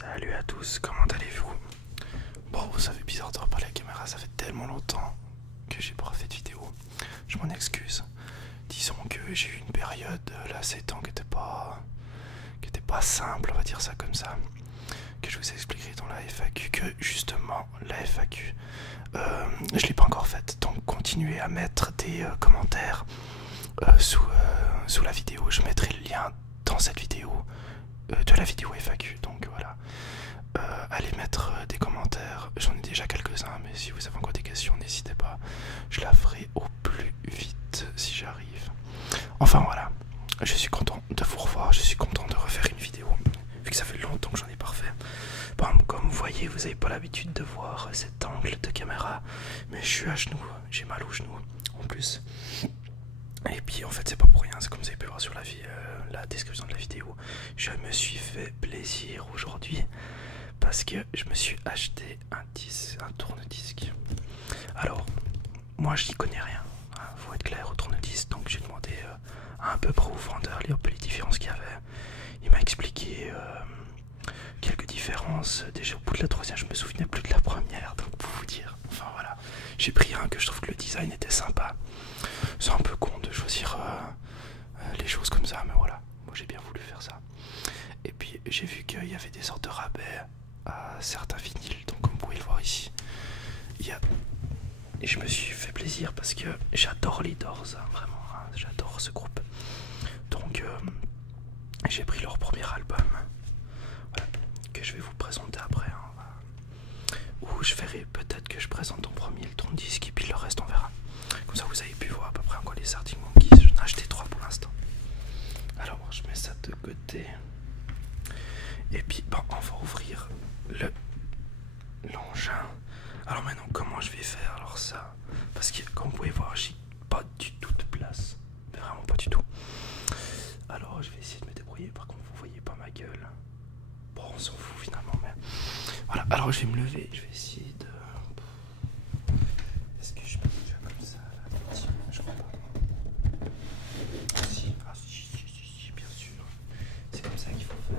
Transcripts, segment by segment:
Salut à tous, comment allez-vous? Bon, ça fait bizarre de reparler à la caméra, ça fait tellement longtemps que j'ai pas fait de vidéo. Je m'en excuse. Disons que j'ai eu une période là ces temps qui était pas simple, on va dire ça comme ça. Que je vous ai expliqué dans la FAQ que justement la FAQ je l'ai pas encore faite, donc continuez à mettre des commentaires sous la vidéo. Je mettrai le lien dans cette vidéo de la vidéo FAQ, donc voilà. Allez mettre des commentaires, j'en ai déjà quelques-uns, mais si vous avez encore des questions, n'hésitez pas, je la ferai au plus vite si j'arrive. Enfin voilà, je suis content de vous revoir, je suis content de refaire une vidéo, vu que ça fait longtemps que j'en ai pas refait. Bon, comme vous voyez, vous n'avez pas l'habitude de voir cet angle de caméra, mais je suis à genoux, j'ai mal aux genoux en plus. Et puis en fait c'est pas pour rien, c'est comme vous avez pu voir sur la description de la vidéo, je me suis fait plaisir aujourd'hui parce que je me suis acheté un tourne-disque. Alors moi je n'y connais rien, hein, faut être clair au tourne-disque, donc j'ai demandé à un peu près au vendeur les différences qu'il y avait. Il m'a expliqué quelques différences. Déjà au bout de la troisième je me souvenais plus de la première, donc pour vous dire, enfin voilà, j'ai pris un que je trouve que le design était sympa. C'est un peu con de choisir les choses comme ça, mais voilà, moi j'ai bien voulu faire ça. Et puis j'ai vu qu'il y avait des sortes de rabais à certains vinyles, donc comme vous pouvez le voir ici, et je me suis fait plaisir parce que j'adore les Doors, hein, vraiment, hein, j'adore ce groupe. Donc j'ai pris leur premier album, voilà, que je vais vous présenter après, hein, ou je verrai peut-être que je présente en premier le tourne-disque et puis le reste on verra. Comme ça vous avez pu voir à peu près en quoi les Arctic Monkeys. J'en ai acheté 3 pour l'instant. Alors je mets ça de côté. Et puis bon, on va ouvrir l'engin. Alors maintenant comment je vais faire alors ça? Parce que comme vous pouvez voir j'ai pas du tout de place. Mais vraiment pas du tout. Alors je vais essayer de me débrouiller. Par contre vous voyez pas ma gueule. Bon on s'en fout finalement, mais voilà. Alors je vais me lever. Je vais essayer de... Est-ce que je peux le faire comme ça là? Je crois pas. Si, ah, si, bien sûr. C'est comme ça qu'il faut faire.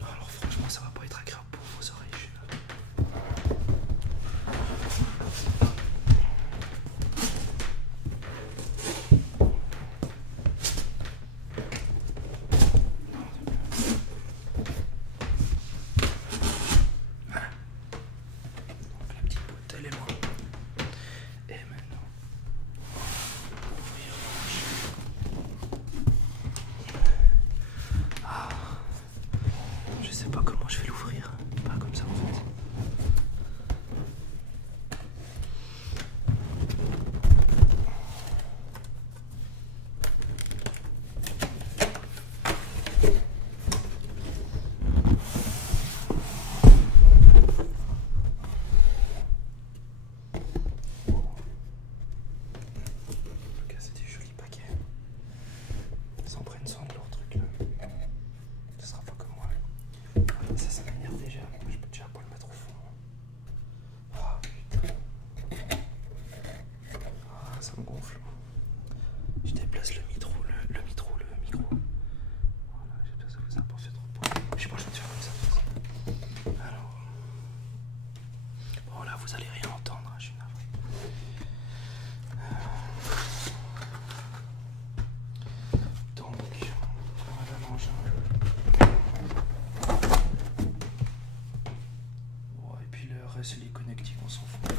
Alors franchement ça va pas être agréable pour vos oreilles, je suis là. Voilà. Donc la petite boîte elle est loin. Et maintenant, ouvrir ah, je sais pas comment je vais l'ouvrir, pas comme ça en fait. C'est des jolis paquets. Ils s'en prennent soin de leur truc là. Ce sera pas comme moi. Ça m'énerve déjà. Je peux déjà pas le mettre au fond. Ah putain. Ah, ça me gonfle. Je déplace le micro. Voilà, j'espère que ça vous a pas fait trop de bruit. Je sais pas, je vais te faire comme ça. Alors. Bon là vous allez rien entendre, hein, je suis navré. Donc, voilà l'engin. Bon, et puis le reste, les connectiques, on s'en fout.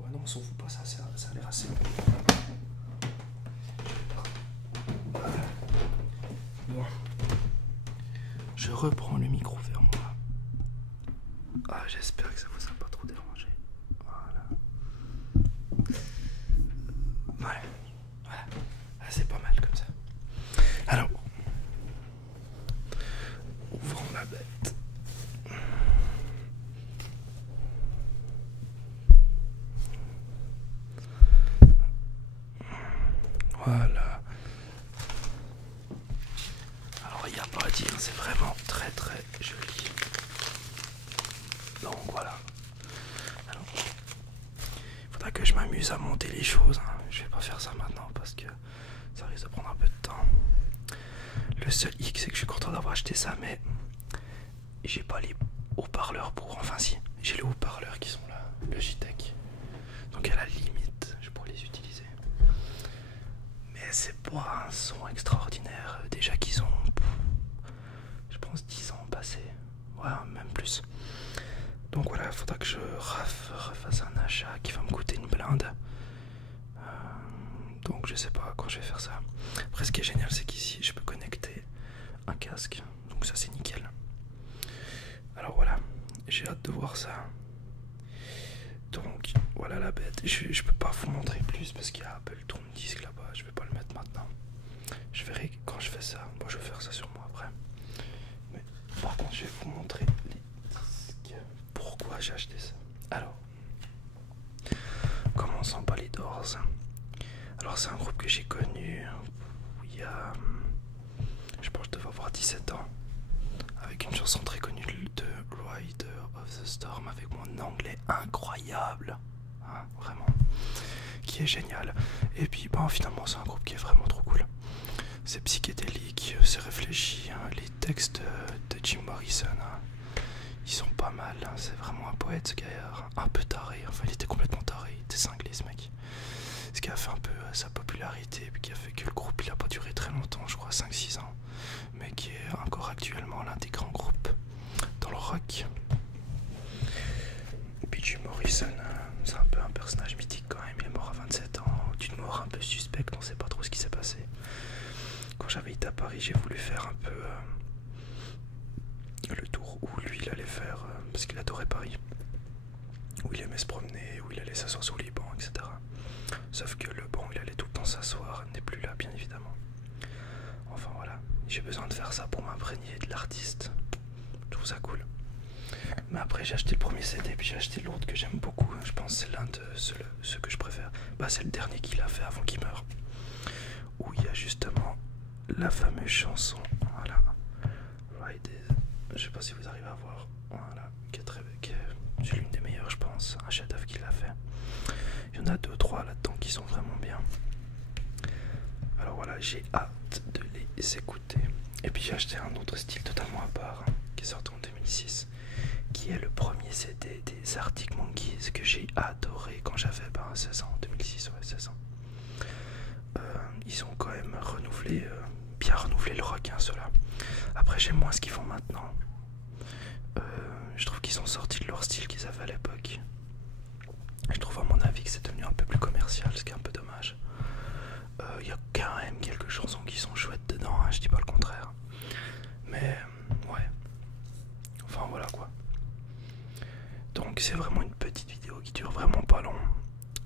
Ouais, non, on s'en fout pas, ça a l'air assez bon. Voilà. Bon. Je reprends le micro vers moi. Ah, j'espère que ça vous a pas trop dérangé. Voilà. Ouais. Voilà. Ah, c'est pas mal comme ça. Alors, ouvrons la bête. Voilà. Alors, il n'y a pas à dire, c'est vraiment très très joli. Donc voilà. Alors, il faudra que je m'amuse à monter les choses, hein. Je vais pas faire ça maintenant parce que Ça risque de prendre un peu de temps. Le seul hic, c'est que je suis content d'avoir acheté ça, mais j'ai pas les haut-parleurs pour. Enfin, si, j'ai les haut-parleurs qui sont là, Logitech. Donc, à la limite, je pourrais les utiliser. Mais c'est pas un son extraordinaire. Déjà qu'ils ont, je pense, 10 ans passés. Ouais, même plus. Donc voilà, il faudra que je refasse un achat qui va me coûter une blinde. Donc je sais pas quand je vais faire ça. Après, ce qui est génial, c'est qu'ici je peux connecter un casque. Donc ça, c'est nickel. Alors voilà, j'ai hâte de voir ça. Donc voilà la bête. Je peux pas vous montrer plus parce qu'il y a Apple Tourne-Disque là-bas. Je vais pas le mettre maintenant. Je verrai quand je fais ça. Bon, je vais faire ça sur moi après. Mais par contre, je vais vous montrer les disques. Pourquoi j'ai acheté ça? Alors, commençons par les Doors. Alors c'est un groupe que j'ai connu il y a, je pense que je devais avoir 17 ans, avec une chanson très connue de Rider of the Storm, avec mon anglais incroyable, hein, vraiment, qui est génial. Et puis finalement c'est un groupe qui est vraiment trop cool. C'est psychédélique, c'est réfléchi, hein. Les textes de Jim Morrison, hein, ils sont pas mal, hein. C'est vraiment un poète ce gaillard, un peu taré, enfin il était complètement taré, il était cinglé ce mec. Ce qui a fait un peu sa popularité, puis qui a fait que le groupe il a pas duré très longtemps, je crois 5-6 ans, mais qui est encore actuellement l'un des grands groupes dans le rock. Puis Jim Morrison, c'est un peu un personnage mythique quand même, il est mort à 27 ans, d'une mort un peu suspecte, on sait pas trop ce qui s'est passé. Quand j'avais été à Paris, j'ai voulu faire un peu le tour où lui il allait faire, parce qu'il adorait Paris, où il aimait se promener, où il allait s'asseoir sur les bancs, etc. Sauf que le banc où il allait tout le temps s'asseoir n'est plus là, bien évidemment. Enfin voilà, j'ai besoin de faire ça pour m'imprégner de l'artiste. Je trouve ça cool. Mais après j'ai acheté le premier CD, puis j'ai acheté l'autre que j'aime beaucoup. Je pense que c'est l'un de ceux que je préfère. Bah c'est le dernier qu'il a fait avant qu'il meure. Où il y a justement la fameuse chanson, voilà, je sais pas si vous arrivez à voir, voilà, c'est l'une des meilleures je pense, un chef-d'œuvre qu'il a fait. Il y en a 2-3 là-dedans qui sont vraiment bien. Alors voilà, j'ai hâte de les écouter. Et puis j'ai acheté un autre style totalement à part, qui est sorti en 2006, qui est le premier CD des Arctic Monkeys que j'ai adoré quand j'avais 16 ans, 2006, ouais 16 ans. Ils ont quand même renouvelé, bien renouvelé le rock, hein, ceux-là. Après j'aime moins ce qu'ils font maintenant. Je trouve qu'ils sont sortis de leur style qu'ils avaient à l'époque. Je trouve à mon avis que c'est devenu un peu plus commercial, ce qui est un peu dommage. Il y a quand même quelques chansons qui sont chouettes dedans, hein, je dis pas le contraire. Mais ouais. Enfin voilà quoi. Donc c'est vraiment une petite vidéo qui dure vraiment pas long.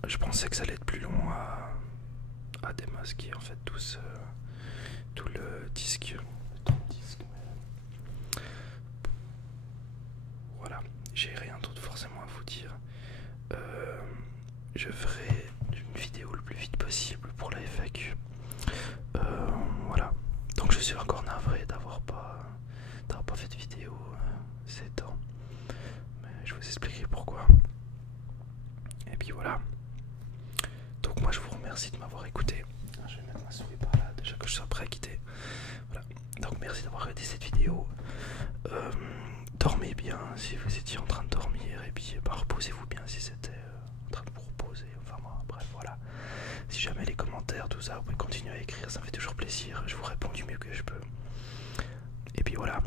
Je pensais que ça allait être plus long à démasquer en fait tout le disque. Voilà, j'ai rien d'autre forcément à vous dire. Je ferai une vidéo le plus vite possible pour la FAQ. Voilà. Donc je suis encore navré d'avoir pas fait de vidéo ces temps. Mais je vous expliquerai pourquoi. Et puis voilà. Donc moi je vous remercie de m'avoir écouté. Je vais mettre ma souris par là déjà que je sois prêt à quitter. Voilà. Donc merci d'avoir regardé cette vidéo. Dormez bien si vous étiez en train de dormir. Et puis reposez-vous bien si c'était en train de vous reposer. Enfin moi, bref voilà. Si jamais les commentaires, tout ça, vous pouvez continuer à écrire, ça me fait toujours plaisir. Je vous réponds du mieux que je peux. Et puis voilà.